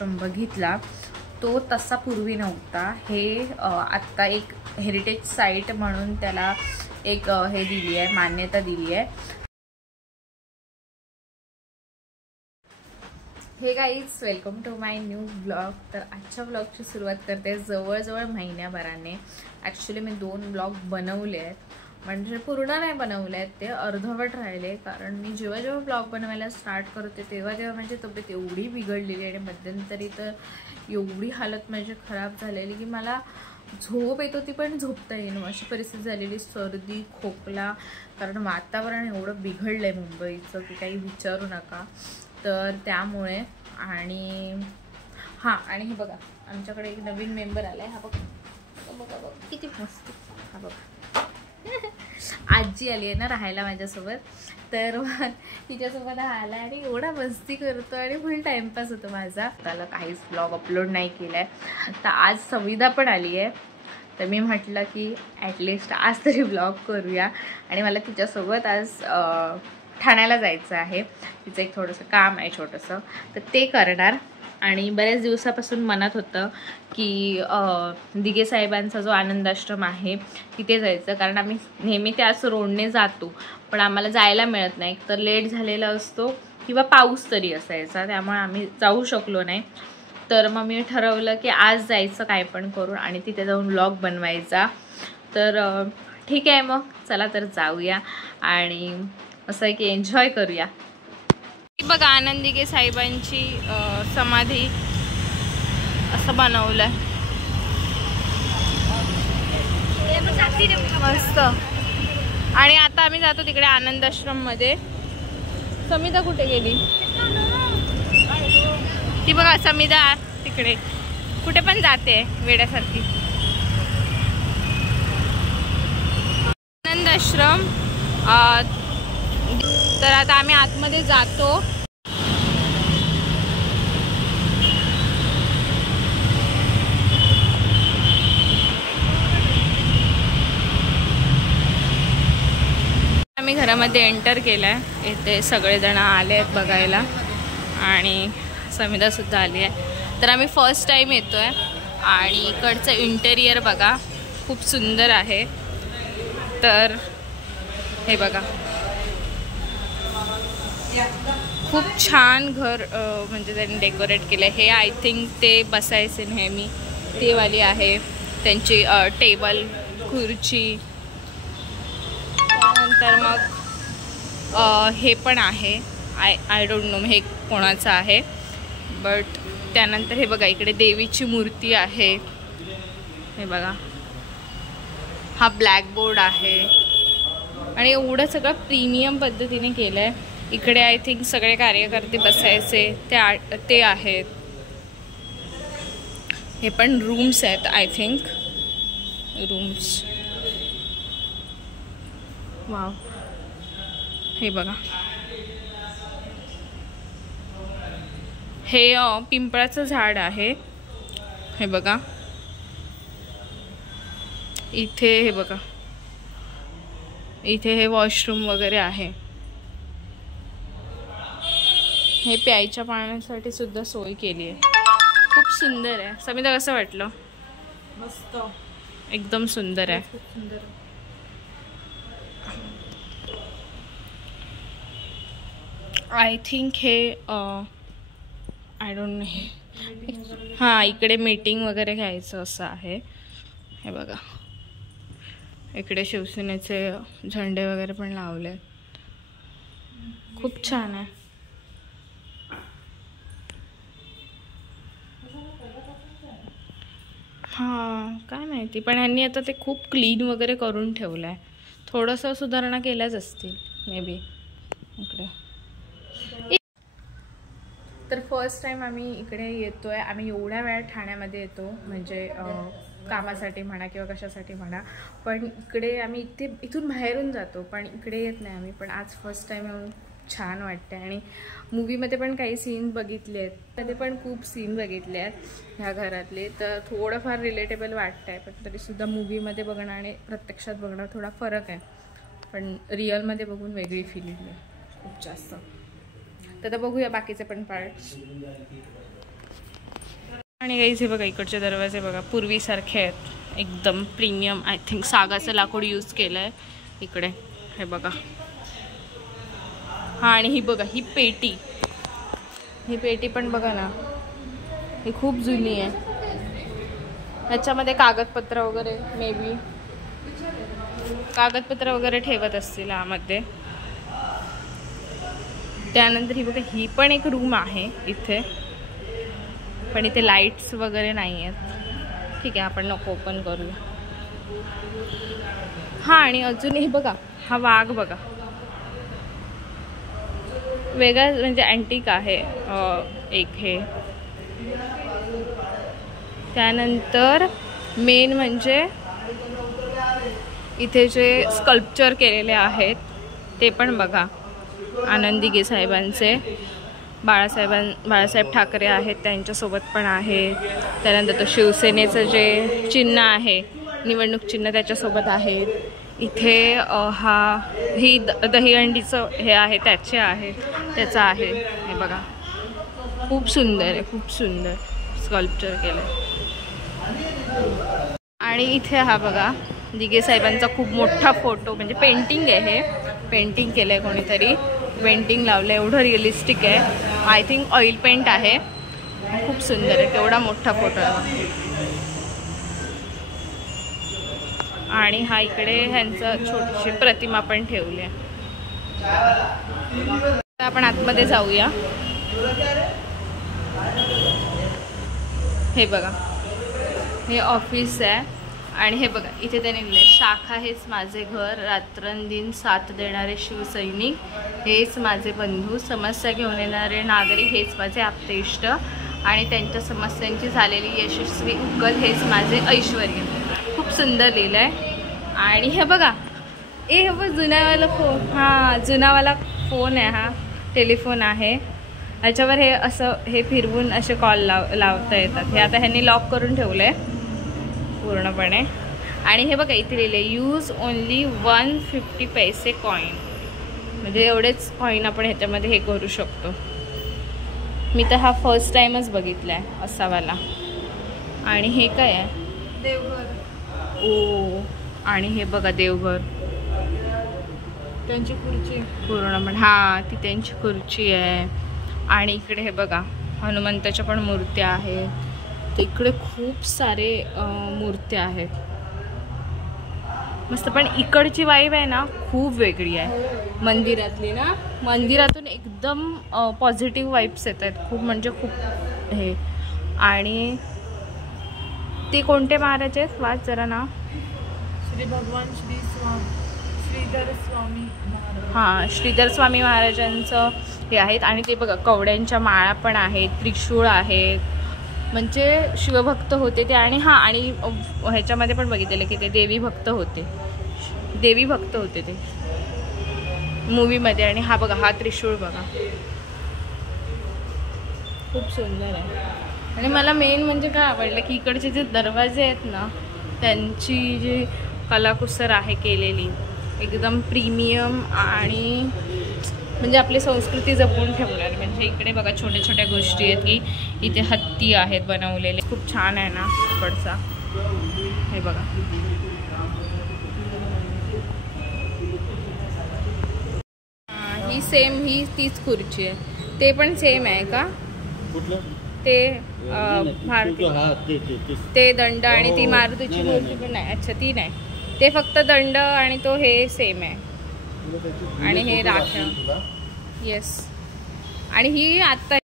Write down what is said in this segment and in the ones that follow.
आश्रम बघितला तो तसा पूर्वी नव्हता. हे आत्ता एक हेरिटेज साईट म्हणून त्याला एक हे दिली आहे, मान्यता दिली आहे. हे guys, welcome to my new blog. तर आजच्या ब्लॉगची सुरुवात करते जवळजवळ महिन्याभराने. ॲक्च्युली मी 2 ब्लॉग बनवले आहेत, म्हणजे पूर्ण नाही बनवले आहेत, ते अर्धवट राहिले. कारण मी जेव्हा ब्लॉग बनवायला स्टार्ट करते तेव्हा माझी तब्येत एवढी बिघडलेली आणि मध्यंतरी तर एवढी हालत माझी खराब झालेली की मला झोप येत होती पण झोपता येईन अशी परिस्थिती झालेली. सर्दी, खोकला, कारण वातावरण एवढं बिघडलं आहे मुंबईचं की काही विचारू नका. तर त्यामुळे आणि हां, आणि हे बघा आमच्याकडे एक नवीन मेंबर आला आहे. हा बघा किती मस्त. हा बघा आजी आली आहे ना राहायला माझ्यासोबत. तर तिच्यासोबत आला आणि एवढा मस्ती करतो आणि फुल टाइमपास होतो माझा. त्याला काहीच ब्लॉग अपलोड नाही केला आहे. तर आज संविधा पण आली आहे, तर मी म्हटलं की ॲटलिस्ट आज तरी ब्लॉग करूया. आणि मला तिच्यासोबत आज ठाण्याला जायचं आहे. तिचं एक थोडंसं काम आहे छोटंसं, तर ते करणार. आणि बऱ्याच दिवसापासून मनात होतं की दिघे साहेबांचा जो आनंद आश्रम आहे तिथे जायचं. कारण आम्ही नेहमी त्याच रोडने जातो, पण आम्हाला जायला मिळत नाही. तर लेट झालेला असतो किंवा पाऊस तरी असायचा, त्यामुळे आम्ही जाऊ शकलो नाही. तर मग मी ठरवलं की आज जायचं काय पण करून आणि तिथे जाऊन व्लॉग बनवायचा. तर ठीक आहे, मग चला तर जाऊया आणि असं आहे की एन्जॉय करूया. बघा आनंद दिघे साहेबांची समाधी असं बनवलंय मस्त. आणि आता आम्ही जातो तिकडे आनंद आश्रम मध्ये. समिधा कुठे गेली? ती बघा समिधा तिकडे कुठे पण जाते वेड्यासारखी. आनंद आश्रम. तर आता आम्ही आतमध्ये जातो. आम्ही घरामध्ये एंटर केलाय. इथे सगळेजण आले आहेत बघायला आणि समिधा सुद्धा आली आहे. तर आम्ही फर्स्ट टाइम येतोय आणि इकडचं इंटेरियर बघा खूप सुंदर आहे. तर हे बघा खूप छान घर म्हणजे त्यांनी डेकोरेट केलं आहे. हे आय थिंक ते बसायचे नेहमी ते वाली आहे त्यांची टेबल खुर्ची. त्यानंतर मग हे पण आहे. आय डोंट नो हे कोणाचं आहे, बट त्यानंतर हे बघा इकडे देवीची मूर्ती आहे. हे बघा हा ब्लॅकबोर्ड आहे आणि एवढं सगळं प्रीमियम पद्धतीने केलं आहे. इकडे आय थिंक सगळे कार्यकर्ते बसायचे ते आहेत. हे पण रूम्स आहेत आय थिंक, रूम्स. वाव, हे बघा हे पिंपळाचं झाड आहे. हे बघा इथे, हे बघा इथे हे वॉशरूम वगैरे आहे. हे प्यायच्या पाण्यासाठी सुद्धा सोय केली आहे. खूप सुंदर आहे. समिधा कसं वाटलं? मस्त, एकदम सुंदर आहे. खूप सुंदर. आय थिंक हे आय डोंट नो. हां, इकडे मीटिंग वगैरे घ्यायचं असं आहे. हे बघा इकडे शिवसेनेचे झेंडे वगैरे पण लावले. खूप छान आहे. हां, काय माहिती, पण ह्यांनी आता ते खूप क्लीन वगैरे करून ठेवलं आहे. थोडंसं सुधारणा केल्याच असतील मे बी इकडे. तर फर्स्ट टाइम आम्ही इकडे येतोय. आम्ही एवढ्या वेळा ठाण्यामध्ये येतो, म्हणजे कामासाठी म्हणा किंवा कशासाठी म्हणा, पण इकडे आम्ही इथून बाहेरून जातो पण इकडे येत नाही आम्ही. पण आज फर्स्ट टाइम येऊन छान वाटते. आणि मूवीमध्ये पण काही सीन बघितले आहेत, त्यामध्ये पण खूप सीन बघितले आहेत ह्या घरातले, तर थोडंफार रिलेटेबल वाटतं आहे. पण तरीसुद्धा मूवीमध्ये बघणं आणि प्रत्यक्षात बघणं थोडा फरक आहे. पण रिअलमध्ये बघून वेगळी फिलिंग आहे खूप जास्त. तर आता बघूया बाकीचे पण पार्ट्स. आणि गाईज हे बघा इकडचे दरवाजे बघा पूर्वीसारखे आहेत, एकदम प्रीमियम. आय थिंक सागाचं लाकूड यूज केलं आहे इकडे, हे बघा. हां आणि ही बघा ही पेटी पण बघा ना, ही खूप जुनी आहे. ह्याच्यामध्ये कागदपत्र वगैरे मे बी कागदपत्र वगैरे ठेवत असतील यामध्ये. त्यानंतर ही बघा ही पण एक रूम आहे इथे, पण इथे लाईट्स वगैरे नाही आहेत. ठीक आहे आपण नको ओपन करूया. हां आणि अजूनही बघा हा वाघ बघा, वेगळा म्हणजे अँटिक आहे एक हे. त्यानंतर मेन म्हणजे इथे जे स्कल्पचर केलेले आहेत ते पण बघा, आनंद दिघे साहेबांचे. बाळासाहेब ठाकरे आहेत त्यांच्यासोबत पण आहे. त्यानंतर तो शिवसेनेचं जे चिन्ह आहे, निवडणूक चिन्ह, त्याच्यासोबत आहेत. इथे ही दहीहंडीचं हे आहे त्याचं आहे. हे बघा खूप सुंदर आहे, खूप सुंदर स्कल्पचर केलं आहे. आणि इथे हा बघा दिघे साहेबांचा खूप मोठा फोटो, म्हणजे पेंटिंग आहे, हे पेंटिंग केलं आहे कोणीतरी, पेंटिंग लावलं आहे. एवढं रिअलिस्टिक आहे. आय थिंक ऑइल पेंट आहे. खूप सुंदर आहे, तेवढा मोठा फोटो आहे. आणि हा इकडे ह्यांचं छोटीशी प्रतिमा पण ठेवली आहे. आपण आतमध्ये जाऊया. हे बघा हे ऑफिस आहे आणि हे बघा इथे त्यांनी लिहिलंय, शाखा हेच माझे घर, रात्रंदिन साथ देणारे शिवसैनिक हेच माझे बंधू, समस्या घेऊन येणारे नागरिक हेच माझे आप्तेष्ट आणि त्यांच्या समस्यांची झालेली यशस्वी उकल हेच माझे ऐश्वर्य. खूप सुंदर लिहिलं आहे. आणि हे बघा हे जुनावाला फोन, हां जुनावाला फोन आहे, हा टेलिफोन आहे. ह्याच्यावर हे असं हे फिरवून असे कॉल लावता येतात. हे आता ह्यांनी लॉक करून ठेवलं आहे पूर्णपणे. आणि हे बघा इथे लिहिले यूज ओनली 150 पैसे कॉईन, म्हणजे एवढेच कॉईन आपण ह्याच्यामध्ये हे करू शकतो. मी तर हा फर्स्ट टाइमच बघितला आहे असावाला. आणि हे काय आहे, देवघर. ओ आणि हे बघा देवघर, त्यांची खुर्ची पूर्णपणे, हां ती त्यांची खुर्ची आहे. आणि इकडे हे बघा हनुमंताच्या पण मूर्त्या आहेत. इकडे खूप सारे मूर्त्या आहेत मस्त. पण इकडची वाईब आहे ना खूप वेगळी आहे मंदिरातली ना, मंदिरातून एकदम पॉझिटिव्ह वाईब्स येत आहेत खूप, म्हणजे खूप हे. आणि ते कोणते महाराज आहेत वाच जरा ना, श्री भगवान श्रीधर स्वामी, हां श्रीधर स्वामी महाराजांचं हे आहेत. आणि ते बघा कवड्यांच्या माळा पण आहेत, त्रिशूळ आहेत, म्हणजे शिवभक्त होते ते. आणि हां आणि ह्याच्यामध्ये पण बघितलेलं की ते देवी भक्त होते ते मूवीमध्ये. आणि हा बघा हा त्रिशूळ बघा खूप सुंदर आहे. आणि मला मेन म्हणजे काय आवडलं की इकडचे जे दरवाजे आहेत ना, त्यांची जी कलाकुसर आहे केलेली एकदम प्रीमियम आणि म्हणजे आपली संस्कृती जपून ठेवणार. म्हणजे इकडे बघा छोट्या छोट्या गोष्टी आहेत की इथे हत्ती आहेत बनवलेले, खूप छान आहे ना इकडचा. हे बघा ही सेम ही तीच खुर्ची आहे. ते पण सेम आहे का ते ते दंड आणि ती मारुतीची मूर्ती पण नाही. अच्छा ती नाही, ते फक्त दंड आणि तो हे सेम आहे. आणि हे राख्या, येस. आणि ही आता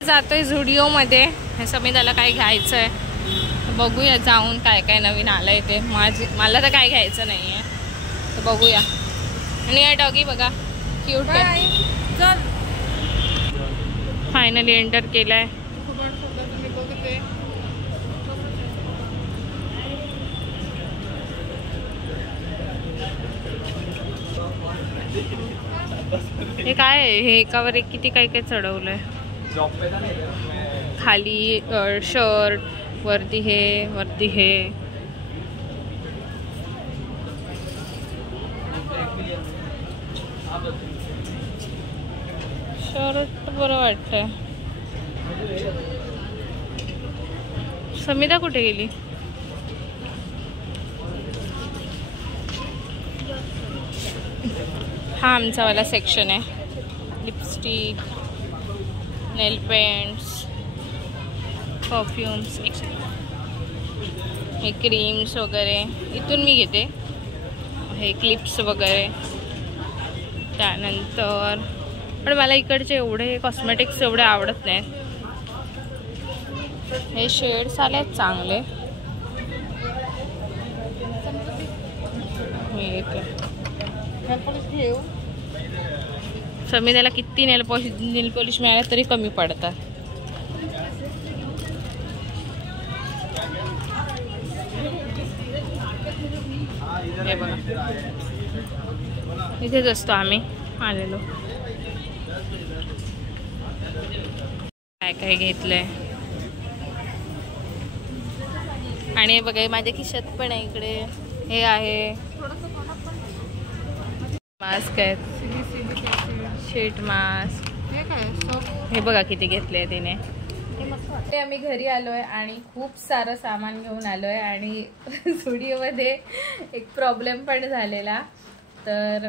जातोय झुडिओमध्ये, हे समिताला काय घ्यायचं आहे बघूया जाऊन, काय काय नवीन आलंय ते. मला तर काय घ्यायचं नाही आहे तर बघूया. आणि या डॉगी बघा क्यूट आहे. चल फायनली एंटर केलाय. हे काय आहे, हे एकावर एक किती काय काय चढवलंय. खाली शर्ट, वरती हे शर्ट बरं वाटतंय. समिता कुठे गेली? हा आमचा वाला सेक्शन आहे. लिपस्टिक, नेल पेंट्स, परफ्यूम्स, हे क्रीम्स वगैरे इथून मी घेते. हे क्लिप्स वगैरे. त्यानंतर पण मला इकडचे एवढे कॉस्मेटिक्स एवढे आवडत नाहीत. हे शेड्स आले आहेत चांगले. समिताला किती नेल पॉलिश मिळाल्या तरी कमी पडतात. हे बघा, इथेच असतो आम्ही आलेलो. काय काय घेतलंय आणि हे बघा माझ्या खिशात पण आहे. इकडे हे आहे मास्क आहेत, शीट मास्क. हे बघा किती घेतले तिने. आम्ही घरी आलोय आणि खूप सारं सामान घेऊन आलोय आणि स्टुडिओमध्ये एक प्रॉब्लेम पण झालेला. तर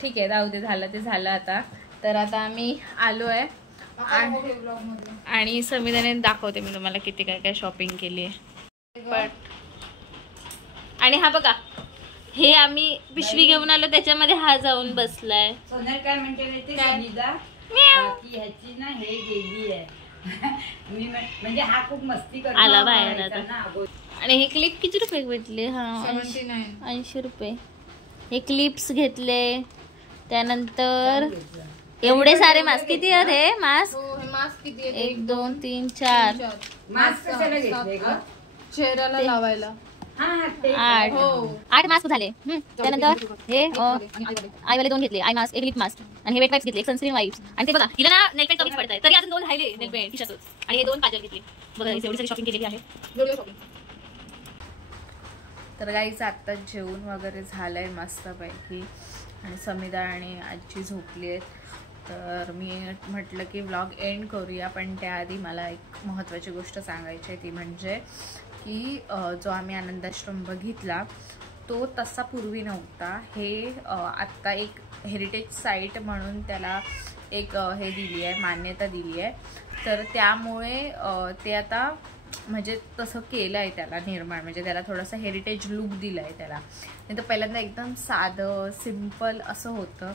ठीक आहे, जाऊ दे, झालं ते झालं आता. तर आता आम्ही आलोय आणि समिताने दाखवते मी तुम्हाला किती काय काय शॉपिंग केली आहे. आणि हा बघा, हे आम्ही पिशवी घेऊन आलो, त्याच्यामध्ये हा जाऊन बसलाय. सोनल काय म्हणते ह्याची ना हे गेली आहे. मी म्हणजे हा खूप मस्ती करतो आला बाहेर आता. आणि हे क्लिप किती रुपये भेटले? हा 80 रुपये. हे क्लिप्स घेतले. त्यानंतर एवढे सारे मास्क. किती आहेत हे मास्क? मास्क किती? 1 2 3 4 मास्क कशाला घेतले ग? चेहऱ्याला लावायला. 8 मास्क झाले. त्यानंतर हे आईवाले 2 घेतले. आय मास्क, एक लिप मास्क, आणि हे वेट वाईप्स घेतले, एक सनस्क्रीन वाईप्स. आणि ते बघा हिला ना नेल पेंट कमीच पडताय तरी अजून 2 राहिले नेल पेंट खिशातच. आणि हे 2 काजल घेतले. बघा एवढी सारी शॉपिंग केलेली आहे. तर गाईच आता जेवण वगैरे झालंय मस्तपैकी आणि समिता आणि आजी झोपली आहेत. तर मी म्हटलं की व्लॉग एंड करूया, पण त्याआधी मला एक महत्त्वाची गोष्ट सांगायची आहे. ती म्हणजे की जो आम्ही आनंदाश्रम बघितला तो तसा पूर्वी नव्हता. हे आत्ता एक हेरिटेज साईट म्हणून त्याला एक हे दिली आहे, मान्यता दिली आहे. तर त्यामुळे ते आता म्हणजे तसं केलं आहे त्याला निर्माण, म्हणजे त्याला थोडंसं हेरिटेज लुक दिलं आहे त्याला. नाही तर पहिल्यांदा एकदम साधं सिम्पल असं होतं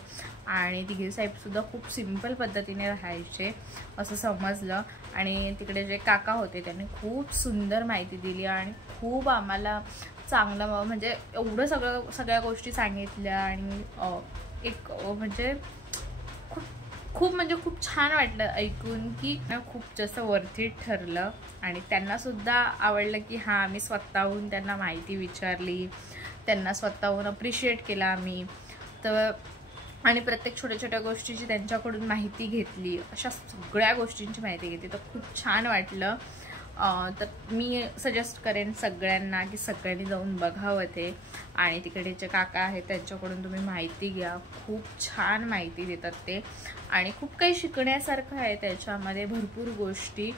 आणि तिघे साहेबसुद्धा खूप सिम्पल पद्धतीने राहायचे असं समजलं. आणि तिकडे जे काका होते त्यांनी खूप सुंदर माहिती दिली आणि खूप आम्हाला चांगलं म्हणजे एवढं सगळ्या गोष्टी सांगितल्या आणि एक म्हणजे खूप छान वाटलं ऐकून की खूप जास्त वर्थीट ठरलं. आणि त्यांनासुद्धा आवडलं की हां आम्ही स्वतःहून त्यांना माहिती विचारली, त्यांना स्वतःहून अप्रिशिएट केला आम्ही. तर आणि प्रत्येक छोट्या छोट्या गोष्टीची त्यांच्याकडून माहिती घेतली, अशा सगळ्या गोष्टींची माहिती घेतली. तर खूप छान वाटलं. तर मी सजेस्ट करेन सगळ्यांना की सगळ्यांनी जाऊन बघावं ते. आणि तिकडे जे काका आहेत त्यांच्याकडून तुम्ही माहिती घ्या, खूप छान माहिती देतात ते आणि खूप काही शिकण्यासारखं आहे त्याच्यामध्ये, भरपूर गोष्टी.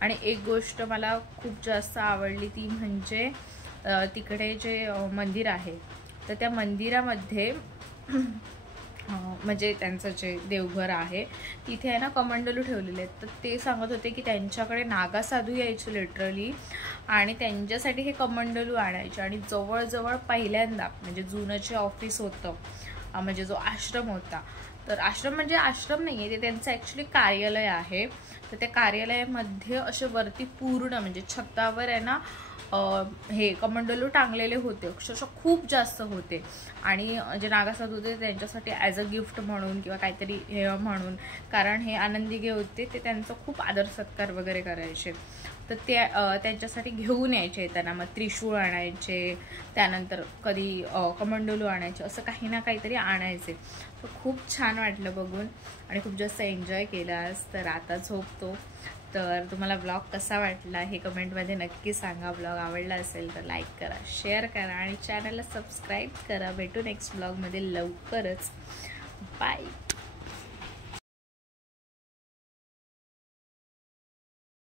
आणि एक गोष्ट मला खूप जास्त आवडली ती म्हणजे तिकडे जे मंदिर आहे तर त्या मंदिरामध्ये म्हणजे त्यांचं जे देवघर आहे तिथे आहे ना कमंडलू ठेवलेले आहेत. तर ते सांगत होते की त्यांच्याकडे नागा साधू यायचे लिटरली आणि त्यांच्यासाठी हे कमंडलू आणायचे. आणि जवळजवळ पहिल्यांदा म्हणजे जुनं जे ऑफिस होतं म्हणजे जो आश्रम होता, तर आश्रम म्हणजे आश्रम नाही आहे, ते त्यांचं ॲक्च्युली कार्यालय आहे. तर त्या कार्यालयामध्ये असे वरती पूर्ण म्हणजे छतावर आहे ना हे कमंडलू टांगलेले होते, अक्षरशः खूप जास्त होते. आणि जे नागासाधू होते त्यांच्यासाठी ॲज अ गिफ्ट म्हणून किंवा काहीतरी हे म्हणून, कारण हे आनंदीगे होते ते त्यांचं खूप आदर सत्कार वगैरे करायचे. तर ते त्यांच्यासाठी घेऊन यायचे येताना मग त्रिशूळ आणायचे, त्यानंतर कधी कमंडलू आणायचे, असं काही ना काहीतरी आणायचे. तर खूप छान वाटलं बघून आणि खूप जास्त एन्जॉय केला आज. तर आता झोपतो. तर तुम्हाला ब्लॉग कसा वाटला हे कमेंटमध्ये नक्की सांगा. ब्लॉग आवडला असेल तर लाईक करा, शेअर करा आणि चॅनलला सबस्क्राईब करा. भेटू नेक्स्ट ब्लॉगमध्ये लवकरच. बाय.